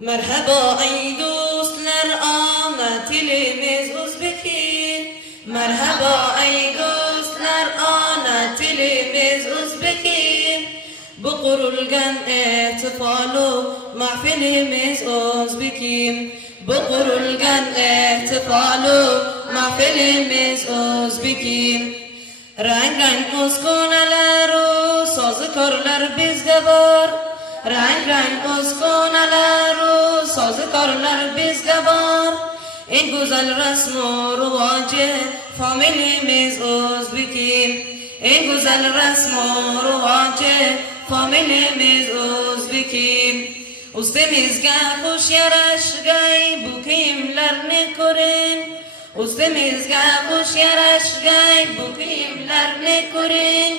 Merhaba ey dostlar, ana tilimiz Uzbeki. Merhaba ey dostlar, ana tilimiz Uzbeki. Bu kurulgan ihtifalu mahfilimiz Uzbeki. Bu kurulgan ihtifalu mahfilimiz Uzbeki. Rang rang uskunalaru sazkorlar bizga bor. Rang rang uskunalaru sazkorlar bizga bor. En güzel rasmu rivoji familiyamiz O'zbeki. En güzel rasmu rivoji familiyamiz O'zbeki. Ustimizga xush yarashgay bu kiyimlarni ko'ring. Ustimizga xush yarashgay bu kiyimlarni ko'ring.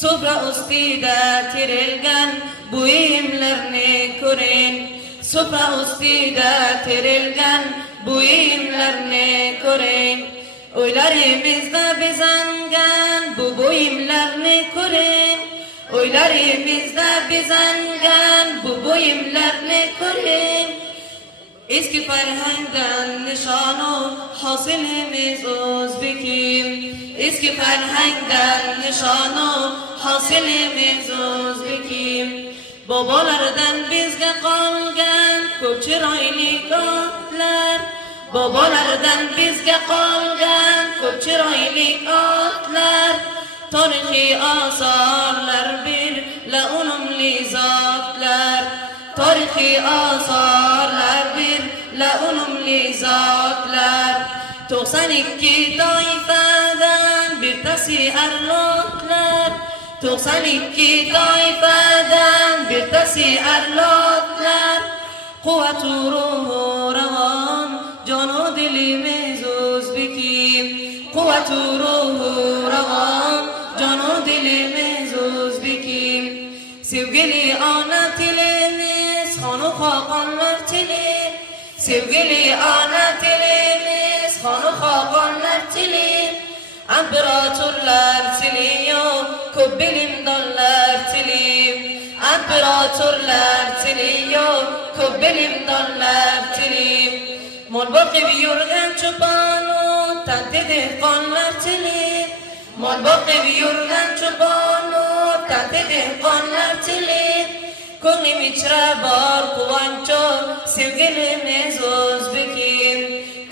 Sufra ustida terilgan buyumlarni ko'ring. Sufra ustida terilgan buyumlarni ko'ring. O'ylarimizda bezangan bu buyumlarni ko'ring. O'ylarimizda bezangan bu buyumlarni ko'ring. Eski farhangdan nishonu hosilimiz O'zbeki. Eski farhangdan nishonu hosilimiz O'zbeki. Bobolardan bizga qolgan ko'p chiroyli otlar. Bobolardan bizga qolgan ko'p chiroyli otlar. Tarixiy asarlar birla unumli zotlar. Tarixiy asarlar birla unumli zotlar. 92 toifadan birtasi arlotlar. 92 toifadan birtasi arlotlar. Quvvatu ruhu ravon jonu dilimiz O'zbeki. Quvvatu ruhu ravon jonu dilimiz O'zbeki. Sevgili ona tilimiz xonu xoqonlar tili. Sevgili ona tilimiz xonu xoqonlar tili. Imperatorlar tiliyo ko'p bilimdonlar tili. Imperatorlar tiliyo ko'p bilimdonlar tili. Mol boqib yurgan cho'ponu tanti dehqonlar tili. Mol boqib yurgan cho'ponu tanti dehqonlar tili. Ko'nglim ichra bor quvoncho sevgilimiz O'zbeki.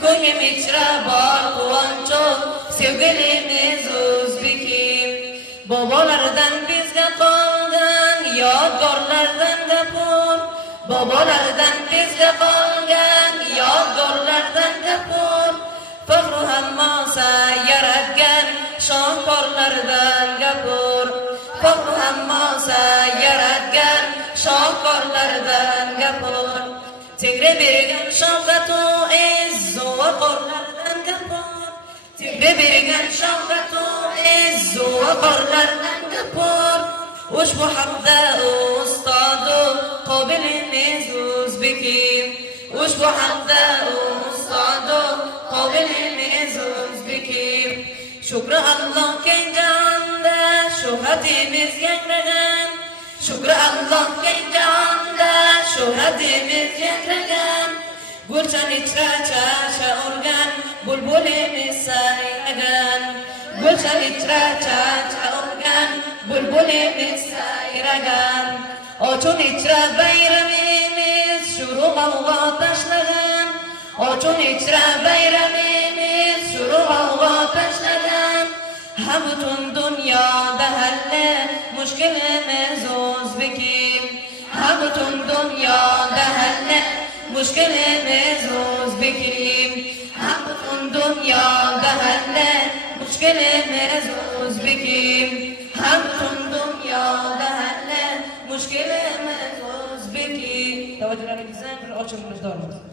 Ko'nglim ichra bor quvoncho sevgilimiz O'zbeki. Bobolardan bizga qolgan yodgorlardan gapur. Bobolardan bizga qolgan yodgorlardan gapur. Faxru hammosa yaratgan shokorlardan gapur. Faxru hammosa yaratgan shokorlardan gapur. Tegri bergan shafqatu izzu va qorlardan gapur. Tegri bergan shafqatu izzu va qorlardan gapur. Ushbu haqda ustodu qobilimiz O'zbeki. Ushbu haqda ustodu qobilimiz O'zbeki. Shukri Allohga jahonda shuhratimiz yangragan. Shukri Allohga jahonda shuhratimiz yangragan. Gulchan ichra chasha urgan bulbulimiz sayragan. Gulchan ichra chasha urgan bulbulimiz sayragan. Ochun ichra bayramimiz shuruq Alloh tashlagan. Ochun ichra bayramimiz shuruq Alloh tashlagan. Ha butun dunyoda halla mushkulimiz O'zbeki. Ha butun dunyoda halla mushkulimiz O'zbeki. Ha butun dunyoda halla mushkulimiz O'zbeki. Ha butun dunyoda halla mushkulimiz O'zbeki. Tavajjuhlaringizga bir ochilmish dorimiz.